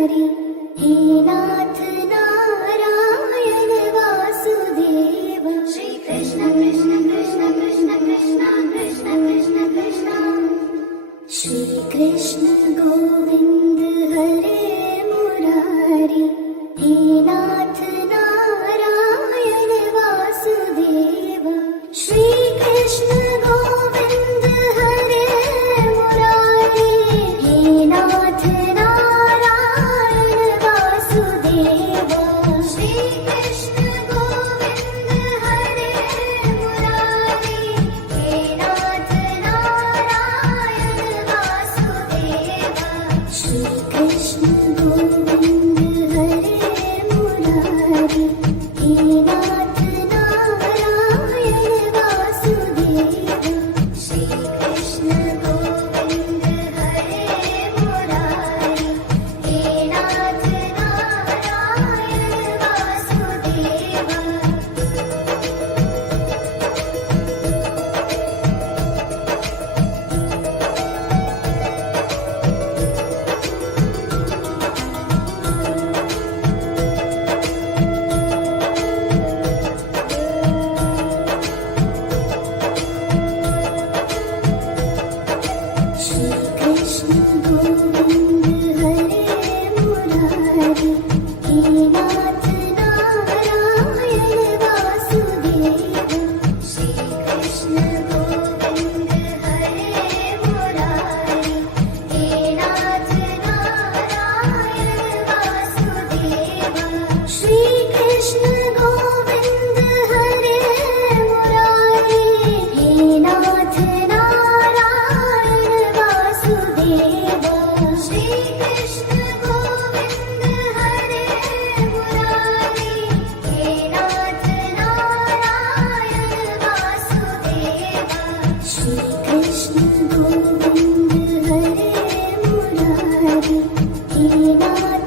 Murari, हे नाथ Narayan Vasudev. Shri Krishna Krishna Krishna Krishna Krishna Krishna Krishna Krishna, Shri Krishna Govind हरे Murari, हे नाथ Narayan Vasudev. Shri Krishna Govind हरे Murari, हे नाथ Narayan Vasudev. Shri Krishna Govind हरे Murari, हे नाथ Narayan Vasudev. Shri Krishna Govind हरे Murari, हे नाथ Narayan Vasudev. Shri Krishna Govind हरे Murari, हे नाथ Narayan Vasudev. Shri Krishna Govind हरे Murari, हे नाथ Narayan Vasudev. Shri Krishna Govind हरे Murari, हे नाथ Narayan Vasudev. Shri Krishna Govind हरे Murari, हे नाथ Narayan Vasudev. Shri Krishna Govind हरे Murari, हे नाथ Narayan Vasudev. Shri Krishna Govind हरे Murari, हे नाथ